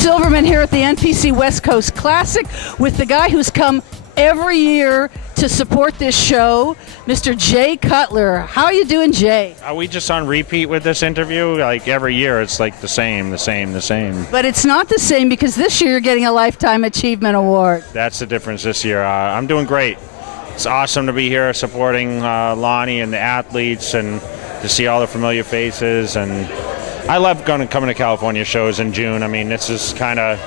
Silverman here at the NPC West Coast Classic with the guy who's come every year to support this show, Mr. Jay Cutler. How are you doing, Jay? Are we just on repeat with this interview? Like every year it's like the same. But it's not the same because this year you're getting a Lifetime Achievement Award. That's the difference this year. I'm doing great. It's awesome to be here supporting Lonnie and the athletes and to see all the familiar faces. And I love coming to California shows in June. I mean, this is kind of,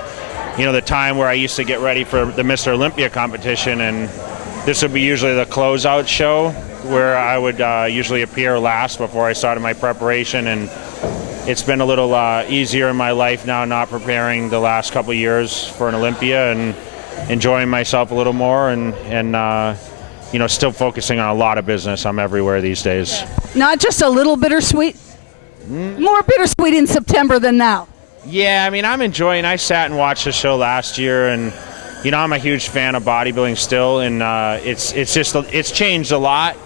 the time where I used to get ready for the Mr. Olympia competition, and this would be usually the closeout show where I would usually appear last before I started my preparation. And it's been a little easier in my life now, not preparing the last couple of years for an Olympia and enjoying myself a little more and still focusing on a lot of business. I'm everywhere these days. Not just a little bittersweet? More bittersweet in September than now. Yeah, I mean, I'm enjoying. I sat and watched the show last year, and I'm a huge fan of bodybuilding still, and it's changed a lot.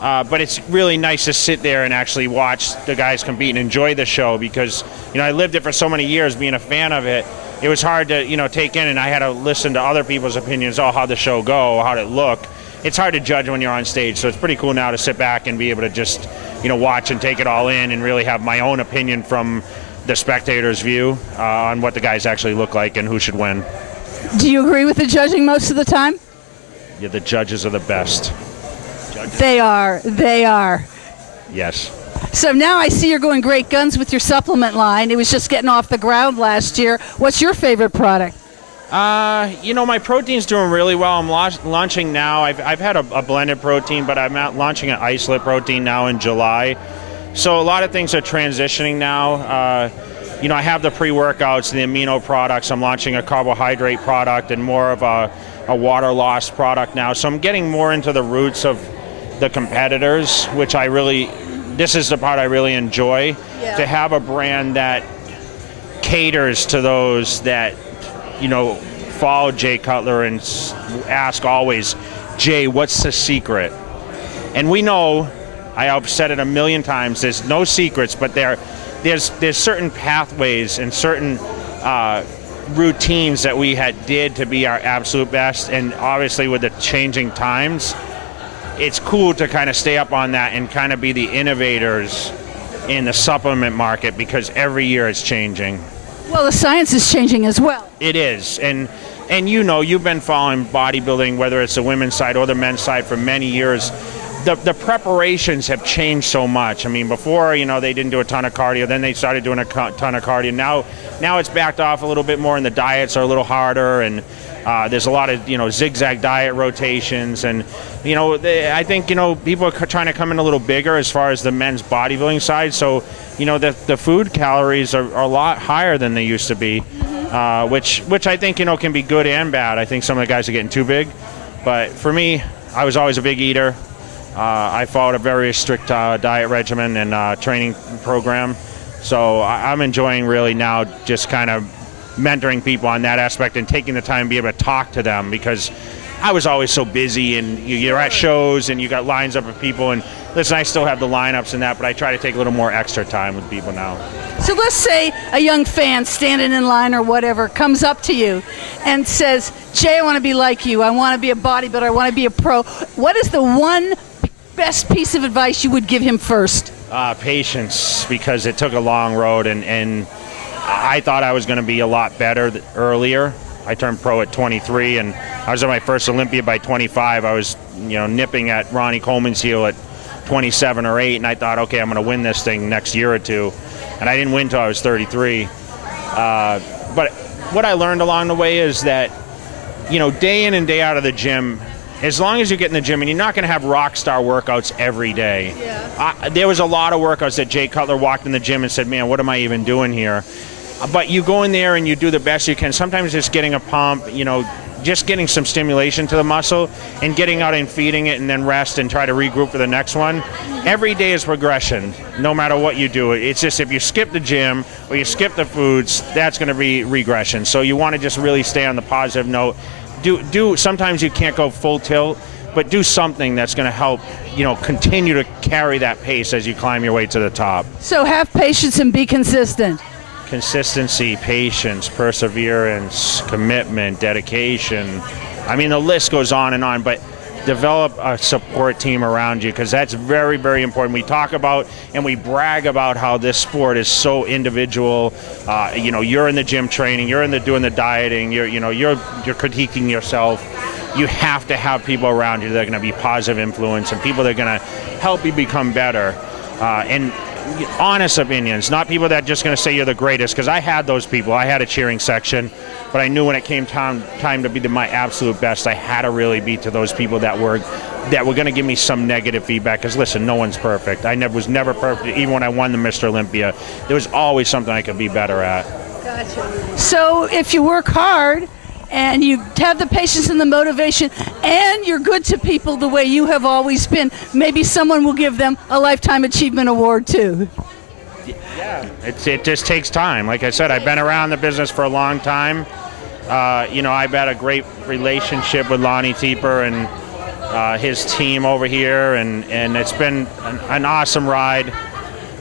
But it's really nice to sit there and actually watch the guys compete and enjoy the show because I lived it for so many years, being a fan of it. It was hard to take in, and I had to listen to other people's opinions. Oh, how'd the show go? How'd it look? It's hard to judge when you're on stage, so it's pretty cool now to sit back and be able to just watch and take it all in and really have my own opinion from the spectator's view on what the guys actually look like and who should win. Do you agree with the judging most of the time? Yeah, the judges are the best. They are. Yes. So now I see you're going great guns with your supplement line. It was just getting off the ground last year. What's your favorite product? My protein's doing really well. I'm launching now. I've had a blended protein, but I'm launching an isolate protein now in July. So a lot of things are transitioning now. I have the pre-workouts, the amino products. I'm launching a carbohydrate product and more of a water loss product now. So I'm getting more into the roots of the competitors, which this is the part I really enjoy. Yeah. To have a brand that caters to those that, follow Jay Cutler and ask always, Jay, what's the secret? And we know, I've said it a million times, there's no secrets, but there's certain pathways and certain routines that we did to be our absolute best. And obviously with the changing times, it's cool to kind of stay up on that and kind of be the innovators in the supplement market because every year it's changing. Well, the science is changing as well. It is. And you've been following bodybuilding, whether it's the women's side or the men's side, for many years. The preparations have changed so much. I mean, before, they didn't do a ton of cardio. Then they started doing a ton of cardio. Now it's backed off a little bit more, and the diets are a little harder. And there's a lot of, zigzag diet rotations. And, I think, people are trying to come in a little bigger as far as the men's bodybuilding side. So, the food calories are a lot higher than they used to be, which I think, can be good and bad. I think some of the guys are getting too big. But for me, I was always a big eater. I followed a very strict diet regimen and training program. So I'm enjoying really now just kind of mentoring people on that aspect and taking the time to be able to talk to them because I was always so busy and you're at shows and you got lines up of people. And listen, I still have the lineups and that, but I try to take a little more extra time with people now. So let's say a young fan standing in line or whatever comes up to you and says, Jay, I want to be like you. I want to be a bodybuilder. I want to be a pro. What is the one best piece of advice you would give him first? Patience, because it took a long road and I thought I was going to be a lot better earlier. I turned pro at 23 and I was at my first Olympia by 25. I was, nipping at Ronnie Coleman's heel at 27 or 8 and I thought, okay, I'm going to win this thing next year or two. And I didn't win until I was 33. But what I learned along the way is that, day in and day out of the gym, as long as you get in the gym, and you're not going to have rock star workouts every day. Yeah. There was a lot of workouts that Jay Cutler walked in the gym and said, man, what am I even doing here? But you go in there and you do the best you can. Sometimes just getting a pump, just getting some stimulation to the muscle and getting out and feeding it and then rest and try to regroup for the next one. Every day is progression, no matter what you do. It's just if you skip the gym or you skip the foods, that's going to be regression. So you want to just really stay on the positive note. Sometimes you can't go full tilt, but do something that's going to help, continue to carry that pace as you climb your way to the top. So have patience and be consistent. consistency, patience, perseverance, commitment, dedication. I mean, the list goes on, but develop a support team around you, because that's very, very important. We talk about and we brag about how this sport is so individual. You're in the gym training, you're doing the dieting, you're critiquing yourself. You have to have people around you that are going to be positive influence and people that are going to help you become better. And honest opinions, not people that are just going to say you're the greatest, because I had those people. I had a cheering section, but I knew when it came time to be my absolute best, I had to really be to those people that were going to give me some negative feedback. Because listen, no one's perfect. Was never perfect. Even when I won the Mr. Olympia, there was always something I could be better at. Gotcha. So if you work hard and you have the patience and the motivation, and you're good to people the way you have always been, maybe someone will give them a Lifetime Achievement Award too. Yeah, it just takes time. Like I said, I've been around the business for a long time. I've had a great relationship with Lonnie Tieper and his team over here, and it's been an awesome ride.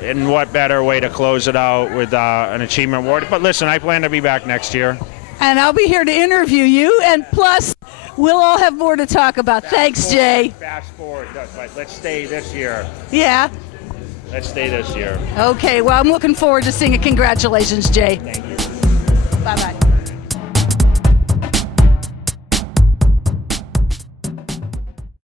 And what better way to close it out with an achievement award? But listen, I plan to be back next year. And I'll be here to interview you, and plus, we'll all have more to talk about. Thanks, Jay. Fast forward, but let's stay this year. Yeah. Let's stay this year. Okay, well, I'm looking forward to seeing it. Congratulations, Jay. Thank you. Bye-bye.